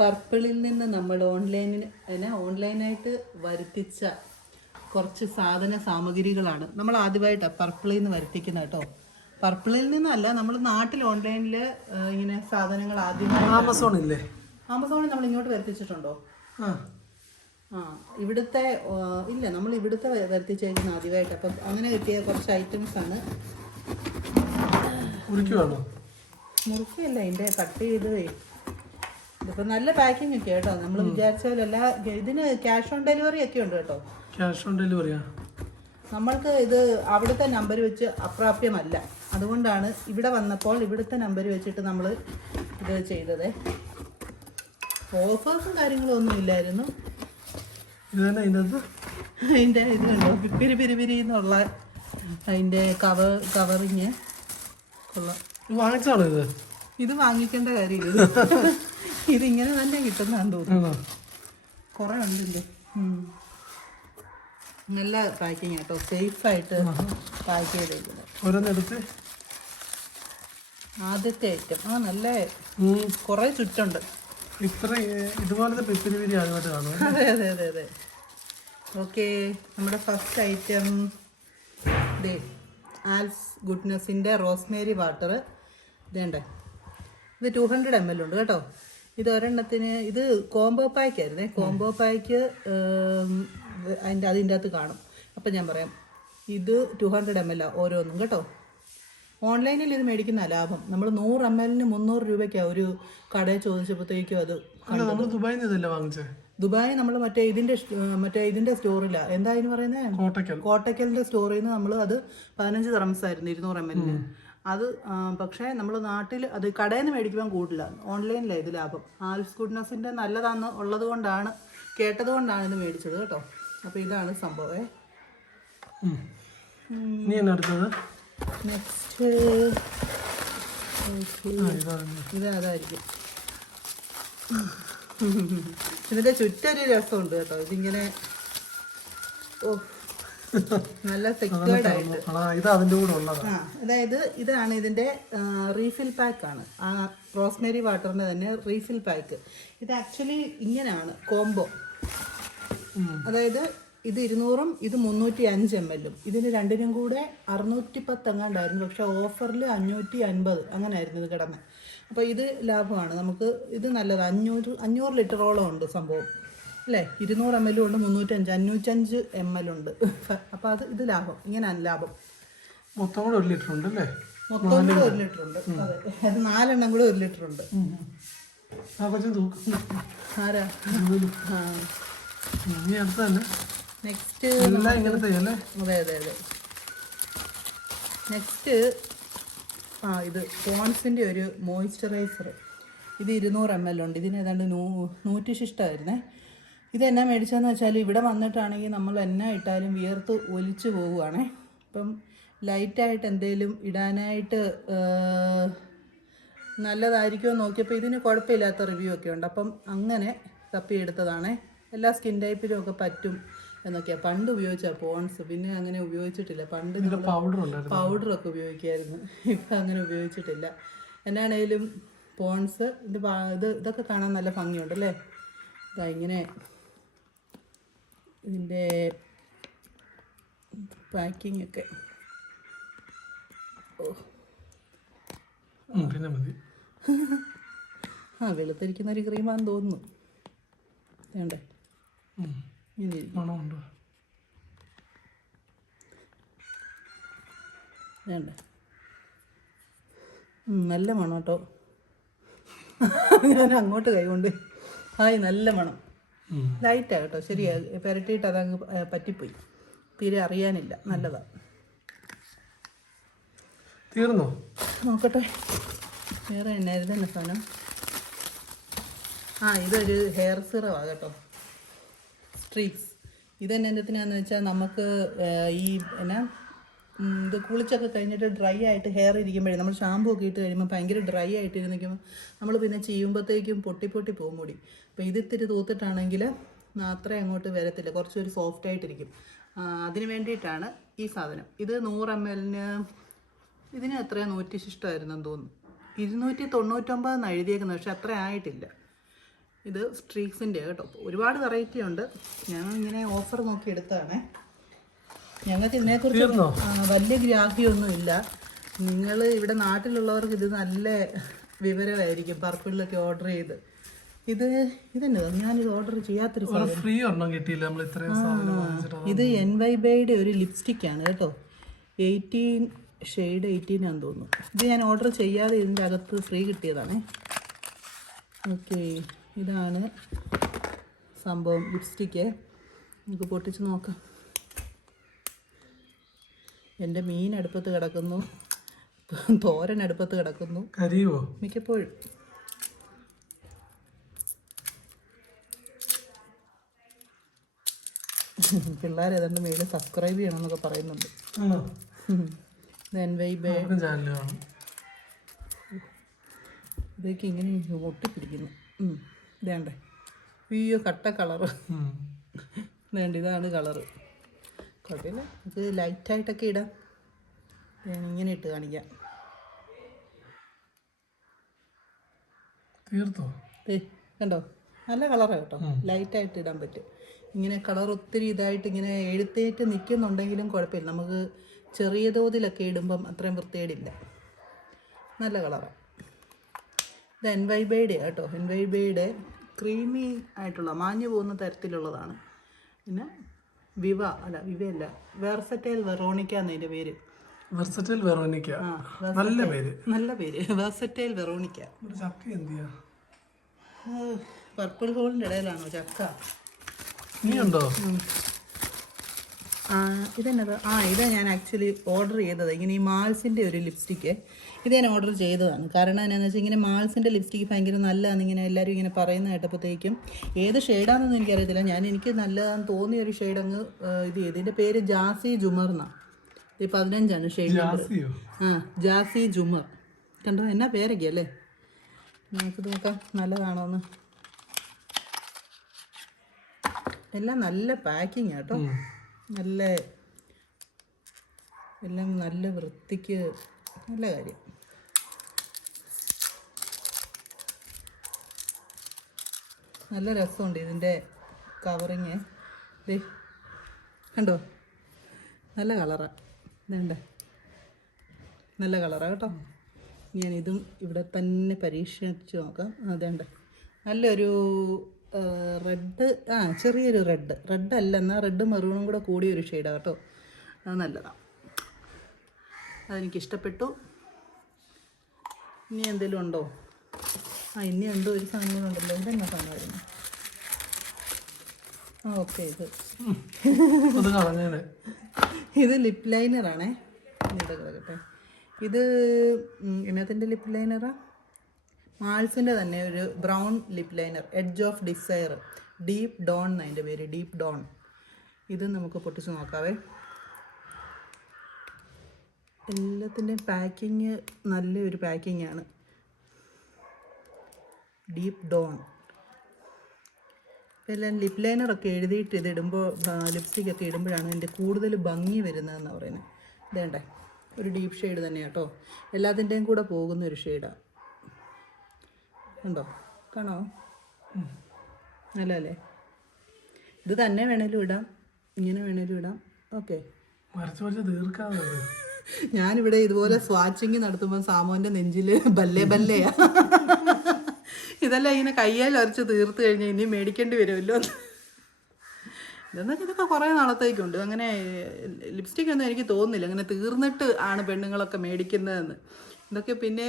പർപ്പിളിൽ നിന്ന് നമ്മൾ ഓൺലൈനായിട്ട് വരുത്തിച്ച കുറച്ച് സാധന സാമഗ്രികളാണ് നമ്മൾ ആദ്യമായിട്ടാണ് പർപ്പിളിൽ നിന്ന് വരുത്തിക്കുന്നത് കേട്ടോ. പർപ്പിളിൽ നിന്നല്ല, നമ്മൾ നാട്ടിൽ ഓൺലൈനിൽ ഇങ്ങനെ സാധനങ്ങൾ ആദ്യമായി ആമസോണിൽ നമ്മൾ ഇങ്ങോട്ട് വരുത്തിച്ചിട്ടുണ്ടോ? ഇവിടുത്തെ ഇല്ല, നമ്മൾ ഇവിടുത്തെ വരുത്തിച്ചേക്കുന്ന ആദ്യമായിട്ട്. അപ്പം അങ്ങനെ കിട്ടിയ കുറച്ച് ഐറ്റംസ് ആണ്. മുറുക്കിയല്ല, ഇതിൻ്റെ കട്ട് ചെയ്ത് ഇതിപ്പോൾ നല്ല പാക്കിംഗ് ഒക്കെ കേട്ടോ. നമ്മൾ വിചാരിച്ച പോലെ അല്ല. ഇതിന് ക്യാഷ് ഓൺ ഡെലിവറി ഒക്കെ ഉണ്ട് കേട്ടോ. ക്യാഷ് ഓൺ ഡെലിവറിയാ? നമ്മൾക്ക് ഇത് അവിടുത്തെ നമ്പർ വെച്ച് അപ്രാപ്യമല്ല. അതുകൊണ്ടാണ് ഇവിടെ വന്നപ്പോൾ ഇവിടുത്തെ നമ്പർ വെച്ചിട്ട് നമ്മൾ ഇത് ചെയ്തത്. ഓഫേഴ്സും കാര്യങ്ങളും ഒന്നും ഇല്ലായിരുന്നു. അതിൻ്റെ ഇത് കണ്ടോ, പിരി എന്നുള്ള അതിൻ്റെ കവറിങ് കൊള്ളാം. വാങ്ങിച്ചാണോ ഇത്? ഇത് വാങ്ങിക്കേണ്ട കാര്യമില്ല, ഇതിങ്ങനെ തന്നെ കിട്ടുന്നതാന്ന് തോന്നുന്നു. കുറേ ഉണ്ട് ഇതിൻ്റെ. നല്ല പാക്കിങ് കേട്ടോ, സേഫായിട്ട് പാക്ക് ചെയ്തേക്കുന്നത്. ആദ്യത്തെ ഐറ്റം നല്ല കുറേ ചുറ്റുണ്ട്. ഇതുപോലത്തെ പിപ്പിരി ആദ്യമായിട്ട് കാണും. അതെ. ഓക്കെ, നമ്മുടെ ഫസ്റ്റ് ഐറ്റം ആൽസ് ഗുഡ്നെസ്സിൻ്റെ റോസ്മേരി വാട്ടർ. ഇതേണ്ടേ, ഇത് 200 ml ഉണ്ട് കേട്ടോ. ഇത് ഒരെണ്ണത്തിന്, ഇത് കോംബോ പായ്ക്കായിരുന്നേ. കോംബോ പായ്ക്ക് അതിൻ്റെ അകത്ത് കാണും. അപ്പം ഞാൻ പറയാം, ഇത് 200 ml ഓരോന്നും കേട്ടോ. ഓൺലൈനിൽ ഇത് മേടിക്കുന്ന ലാഭം. നമ്മൾ 100 ml 300 രൂപയ്ക്കാണ് ഒരു കടയിൽ ചോദിച്ചപ്പോഴത്തേക്കും അത്. ദുബായ് നമ്മൾ മറ്റേ ഇതിൻ്റെ സ്റ്റോറിലാണ്. എന്താ ഇതിന് പറയുന്നത്, കോട്ടക്കലിൻ്റെ സ്റ്റോറിൽ നിന്ന് നമ്മൾ അത് 15 dirhams ആയിരുന്നു 200 ml. അത് പക്ഷേ നമ്മൾ നാട്ടിൽ അത് കടയിൽ നിന്ന് മേടിക്കുമ്പോൾ കൂടില്ല. ഓൺലൈനിലാണ് ഇത് ലാഭം. ആൽസ് ഗുഡ്നെസ്സിൻ്റെ നല്ലതാന്ന് ഉള്ളത് കൊണ്ടാണ്, കേട്ടത് കൊണ്ടാണ് ഇത് മേടിച്ചത് കേട്ടോ. അപ്പോൾ ഇതാണ് സംഭവം. നെക്സ്റ്റ് ഇതായിരിക്കും. ഇതിൻ്റെ ചുറ്റൊരു രസമുണ്ട് കേട്ടോ. ഇതിങ്ങനെ നല്ല സെക്യൂർഡ് ആയിട്ട്. അതായത് ഇതാണ് ഇതിൻ്റെ റീഫിൽ പാക്കാണ്. ആ റോസ്മേരി വാട്ടറിൻ്റെ തന്നെ റീഫിൽ പാക്ക്. ഇത് ആക്ച്വലി ഇങ്ങനെയാണ് കോംബോ. അതായത് ഇത് 200-ഉം ഇത് 305 ml. ഇതിന് രണ്ടിനും കൂടെ 610 എങ്ങാണ്ടായിരുന്നു. പക്ഷെ ഓഫറിൽ 550 അങ്ങനെ ആയിരുന്നു ഇത് കിടന്നത്. അപ്പോൾ ഇത് ലാഭമാണ് നമുക്ക്. ഇത് നല്ലത്. 500 ലിറ്ററോളം ഉണ്ട് സംഭവം അല്ലേ. 200 ml ഉണ്ട്, 505 ml ഉണ്ട്. അപ്പോൾ ഇത് ലാഭം. ഇങ്ങനെയാണ് ലാഭം. മൊത്തം കൂടെ 1 ലിറ്റർ ഉണ്ട് അല്ലേ? മൊത്തം കൂടെ 1 ലിറ്റർ ഉണ്ട്. അതെ, അത് 4 എണ്ണം കൂടെ 1 ലിറ്റർ ഉണ്ട്. ആരാ? നെക്സ്റ്റ് അതെ. നെക്സ്റ്റ് ഇത് പോൺസിൻ്റെ ഒരു മോയ്സ്ചറൈസർ. ഇത് 200 ml ഉണ്ട്. ഇതിന് ഏതാണ്ട് 100 ഇത് എന്നാ മേടിച്ചതെന്ന് വെച്ചാൽ, ഇവിടെ വന്നിട്ടാണെങ്കിൽ നമ്മൾ എന്നാ ഇട്ടാലും വിയർത്ത് ഒലിച്ചു പോവുകയാണേ. അപ്പം ലൈറ്റായിട്ട് എന്തെങ്കിലും ഇടാനായിട്ട് നല്ലതായിരിക്കുമോ നോക്കിയപ്പോൾ ഇതിന് കുഴപ്പമില്ലാത്ത റിവ്യൂ ഒക്കെ ഉണ്ട്. അപ്പം അങ്ങനെ തപ്പിയെടുത്തതാണേ. എല്ലാ സ്കിൻ ടൈപ്പിലും ഒക്കെ പറ്റും എന്നൊക്കെയാണ് പണ്ട് ഉപയോഗിച്ചാൽ പോൺസ്. പിന്നെ അങ്ങനെ ഉപയോഗിച്ചിട്ടില്ല. പണ്ട് പൗഡറൊക്കെ ഉപയോഗിക്കുമായിരുന്നു. ഇപ്പം അങ്ങനെ ഉപയോഗിച്ചിട്ടില്ല. എന്നാണേലും പോൺസ് ഇതൊക്കെ കാണാൻ നല്ല ഭംഗിയുണ്ടല്ലേ. ഇങ്ങനെ ഇതിൻ്റെ പാക്കിംഗ് ഒക്കെ വെളുത്തിരിക്കുന്ന ഒരു ക്രീമാണെന്ന് തോന്നുന്നു. വേണ്ടേ, വേണ്ട, നല്ല മണം കേട്ടോ. ഞാൻ അങ്ങോട്ട് കൈകൊണ്ട് നല്ല മണം. ലൈറ്റാണ് കേട്ടോ. ശരിയാ, പുരട്ടിയിട്ട് അതങ്ങ് പറ്റിപ്പോയി. തീരെ അറിയാനില്ല. നല്ലതാണ്. തീർന്നോ? നോക്കട്ടെ വേറെ എന്നായിരുന്നു തന്നെ സാധനം. ഇതൊരു ഹെയർ സിറമാണ് കേട്ടോ. സ്ട്രീക്സ്. ഇതെന്നെ എന്തിനാന്ന് വെച്ചാൽ, നമുക്ക് ഈ ഇത് കുളിച്ചൊക്കെ കഴിഞ്ഞിട്ട് ഡ്രൈ ആയിട്ട് ഹെയർ ഇരിക്കുമ്പോഴേ, നമ്മൾ ഷാമ്പൂ ഒക്കെ ഇട്ട് കഴിയുമ്പോൾ ഭയങ്കര ഡ്രൈ ആയിട്ട് ഇരുന്നിരിക്കുമ്പോൾ നമ്മൾ പിന്നെ ചെയ്യുമ്പോഴത്തേക്കും പൊട്ടി പോകും മുടി. അപ്പോൾ ഇതിത്തിരി തൂത്തിട്ടാണെങ്കിൽ അത്ര അങ്ങോട്ട് വരത്തില്ല, കുറച്ചൊരു സോഫ്റ്റ് ആയിട്ടിരിക്കും. അതിന് വേണ്ടിയിട്ടാണ് ഈ സാധനം. ഇത് 100 ml ഇതിന് എത്രയാണ് 160 തോന്നുന്നു. 299 എന്ന് എഴുതിയേക്കുന്നത്, പക്ഷെ അത്ര ആയിട്ടില്ല. ഇത് സ്ട്രീക്സിൻ്റെ കേട്ടോ. ഒരുപാട് വെറൈറ്റി ഉണ്ട്. ഞാൻ ഇങ്ങനെ ഓഫർ നോക്കി എടുത്തതാണേ. ഞങ്ങൾക്ക് ഇതിനെക്കുറിച്ച് വലിയ ഗ്രാഹ്യമൊന്നുമില്ല. നിങ്ങൾ ഇവിടെ നാട്ടിലുള്ളവർക്ക് ഇത് നല്ല വിവരമായിരിക്കും. പർപ്പിളിലൊക്കെ ഓർഡർ ചെയ്ത് ഇതെന്നെ ഞാനിത് ഓർഡർ ചെയ്യാത്തൊരു ഫ്രീ ഒരെണ്ണം കിട്ടിയില്ല. നമ്മൾ ഇത്രയും സാധനം വാങ്ങിച്ചിട്ട്. ഇത് NYBയുടെ ഒരു ലിപ്സ്റ്റിക്കാണ് കേട്ടോ. 18 ഷെയ്ഡ് 18 ആണെന്ന് തോന്നുന്നു. ഇത് ഞാൻ ഓർഡർ ചെയ്യാതെ ഇതിൻ്റെ അകത്ത് ഫ്രീ കിട്ടിയതാണ്. ഓക്കെ, ഇതാണ് സംഭവം ലിപ്സ്റ്റിക്ക്. നമുക്ക് പൊട്ടിച്ച് നോക്കാം. എൻ്റെ മീൻ അടുപ്പത്ത് കിടക്കുന്നു, തോരൻ അടുപ്പത്ത് കിടക്കുന്നു. കരിയോ മിക്കപ്പോഴും. പിള്ളേർ ഏതാണ്ട് മേളിൽ സബ്സ്ക്രൈബ് ചെയ്യണമെന്നൊക്കെ പറയുന്നുണ്ട്. NYB ഇതൊക്കെ ഇങ്ങനെ ഒട്ടിപ്പിടിക്കുന്നു. ഇതേണ്ടേ, അയ്യോ കട്ട കളറ്. വേണ്ട, ഇതാണ് കളറ്. കുഴപ്പമില്ല, ഇത് ലൈറ്റായിട്ടൊക്കെ ഇടാം. ഇങ്ങനെ ഇട്ട് കാണിക്കാം. തീർത്തോ? കണ്ടോ, നല്ല കളറാണ് കേട്ടോ. ലൈറ്റായിട്ട് ഇടാൻ പറ്റും. ഇങ്ങനെ കളർ ഒത്തിരി ഇതായിട്ട് ഇങ്ങനെ എഴുത്തേറ്റ് നിൽക്കുന്നുണ്ടെങ്കിലും കുഴപ്പമില്ല. നമുക്ക് ചെറിയ തോതിലൊക്കെ ഇടുമ്പം അത്രയും വൃത്തികേടില്ല. നല്ല കളറാണ്. ഇത് NYBയുടെ കേട്ടോ. NYBയുടെ ക്രീമി ആയിട്ടുള്ള മാഞ്ഞു പോകുന്ന തരത്തിലുള്ളതാണ്. പിന്നെ വിവയല്ല, വെർസറ്റൈൽ വെറോണിക്ക എന്നതിൻ്റെ പേര്. വെർസറ്റൈൽ വെറോണിക്ക, നല്ല പേര്. നല്ല പേര്, വെർസറ്റൈൽ വെറോണിക്ക. ചക്ക എന്തിയാ? പർപ്പിൾ ഹോളിൻ്റെ ഇടയിലാണോ ചക്ക? നീയുണ്ടോ? ഇതെന്നത് ഇത് ഞാൻ ആക്ച്വലി ഓർഡർ ചെയ്തത്. ഇങ്ങനെ ഈ മാൾസിൻ്റെ ഒരു ലിപ്സ്റ്റിക്ക് ഇത് ഞാൻ ഓർഡർ ചെയ്തതാണ്. കാരണം എന്നാന്ന് വെച്ചാൽ ഇങ്ങനെ മാൾസിൻ്റെ ലിപ്സ്റ്റിക്ക് ഭയങ്കര നല്ലതാണ് ഇങ്ങനെ എല്ലാവരും ഇങ്ങനെ പറയുന്ന കേട്ടപ്പോഴത്തേക്കും ഏത് ഷെയ്ഡാണെന്നൊന്നും എനിക്കറിയത്തില്ല. എനിക്ക് നല്ലതാണെന്ന് തോന്നിയൊരു ഷെയ്ഡ് അങ്ങ് ഇത് ചെയ്ത്. ഇതിൻ്റെ പേര് ജാസി ജുമർ എന്നാണ്. ഇത് 15 ഷെയ്ഡ്. ജാസി ജുമർ. കണ്ടോ, എന്നാ പേരൊക്കെ അല്ലേ? നമുക്ക് നോക്കാം നല്ലതാണോ എന്ന്. എല്ലാം നല്ല പാക്കിങ് കേട്ടോ. എല്ലാം നല്ല വൃത്തിക്ക്, നല്ല കാര്യം. നല്ല രസമുണ്ട് ഇതിൻ്റെ കവറിങ്. കണ്ടോ, നല്ല കളറാണ്. ഇതേണ്ട, നല്ല കളറാണ് കേട്ടോ. ഞാനിതും ഇവിടെ തന്നെ പരീക്ഷിച്ച് നോക്കാം. അതേണ്ട, നല്ലൊരു റെഡ്, ചെറിയൊരു റെഡ് അല്ല, എന്നാൽ റെഡ് മെറൂണും കൂടെ കൂടിയൊരു ഷെയ്ഡാണ് കേട്ടോ. അത് നല്ലതാണ്, അതെനിക്കിഷ്ടപ്പെട്ടു. ഇനി എന്തെങ്കിലും ഉണ്ടോ? ഇനി എന്തോ ഒരു സാധനങ്ങളുണ്ടല്ലോ. ഇതെന്നാ സാധനമായിരുന്നു? ഓക്കെ, ഇത് ലിപ് ലൈനറാണേ. ഇവിടെ കിടക്കട്ടെ. ഇത് എന്നത്തിൻ്റെ ലിപ് ലൈനറാ? മാൾസിൻ്റെ തന്നെ ഒരു brown lip liner, edge of desire, deep dawn എന്നാണ് അതിൻ്റെ പേര്, ഡീപ്പ് ഡോൺ. ഇത് നമുക്ക് പൊട്ടിച്ച് നോക്കാവേ. എല്ലാത്തിൻ്റെയും പാക്കിങ് നല്ലൊരു പാക്കിങ്ങാണ്. Deep dawn. എല്ലാം ലിപ് ലൈനറൊക്കെ എഴുതിയിട്ട് ഇത് ഇടുമ്പോൾ, ലിപ്സ്റ്റിക്കൊക്കെ ഇടുമ്പോഴാണ് ഇതിൻ്റെ കൂടുതൽ ഭംഗി വരുന്നതെന്നാണ് പറയുന്നത്. ഇതേണ്ടേ, ഒരു ഡീപ്പ് ഷെയ്ഡ് തന്നെയാണ് കേട്ടോ. എല്ലാത്തിൻ്റെയും കൂടെ പോകുന്ന ഒരു ഷെയ്ഡാണ്. ഉണ്ടോ, കാണോ? നല്ലല്ലേ? ഇത് തന്നെ വേണേലും ഇടാം, ഇങ്ങനെ വേണേലും ഇടാം. ഓക്കെ, ഞാനിവിടെ ഇതുപോലെ സ്വാച്ചിങ് നടത്തുമ്പോൾ സാമോൻ്റെ നെഞ്ചിൽ ബല്ലേ ബല്ലയാ. ഇതെല്ലാം ഇങ്ങനെ കയ്യാൽ അരച്ച് തീർത്ത് കഴിഞ്ഞാൽ ഇനി മേടിക്കേണ്ടി വരുമല്ലോ. ഇതൊക്കെ കുറേ നാളത്തേക്കുണ്ട്. അങ്ങനെ ലിപ്സ്റ്റിക് ഒന്നും എനിക്ക് തോന്നുന്നില്ല അങ്ങനെ തീർന്നിട്ട് ആണ് പെണ്ണുങ്ങളൊക്കെ മേടിക്കുന്നതെന്ന്. ഇതൊക്കെ പിന്നെ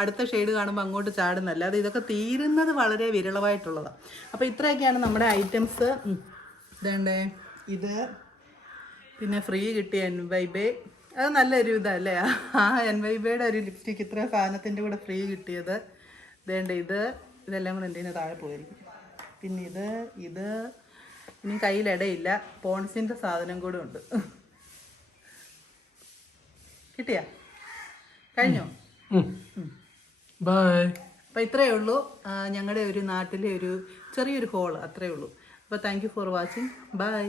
അടുത്ത ഷെയ്ഡ് കാണുമ്പോൾ അങ്ങോട്ട് ചാടുന്നല്ല. അത് ഇതൊക്കെ തീരുന്നത് വളരെ വിരളമായിട്ടുള്ളതാണ്. അപ്പോൾ ഇത്രയൊക്കെയാണ് നമ്മുടെ ഐറ്റംസ്. ഇതേണ്ടേ, ഇത് പിന്നെ ഫ്രീ കിട്ടിയ NYB, അത് നല്ലൊരു ഇതല്ലേ. NYBയുടെ ഒരു ലിപ്സ്റ്റിക്ക് ഇത്ര സാധനത്തിൻ്റെ കൂടെ ഫ്രീ കിട്ടിയത്. ഇതേണ്ട, ഇതെല്ലാം കൂടെ എൻ്റെ താഴെ പോയിരിക്കും. പിന്നെ ഇത് ഇനി കയ്യിലിടയില്ല. പോൺസിൻ്റെ സാധനം കൂടെ ഉണ്ട്. കിട്ടിയാ? കഴിഞ്ഞോ? ബൈ. അപ്പോൾ ഇത്രയേ ഉള്ളൂ ഞങ്ങളുടെ ഒരു നാട്ടിലെ ഒരു ചെറിയൊരു ഹോൾ, അത്രയേ ഉള്ളൂ. അപ്പോൾ thank you for watching. By.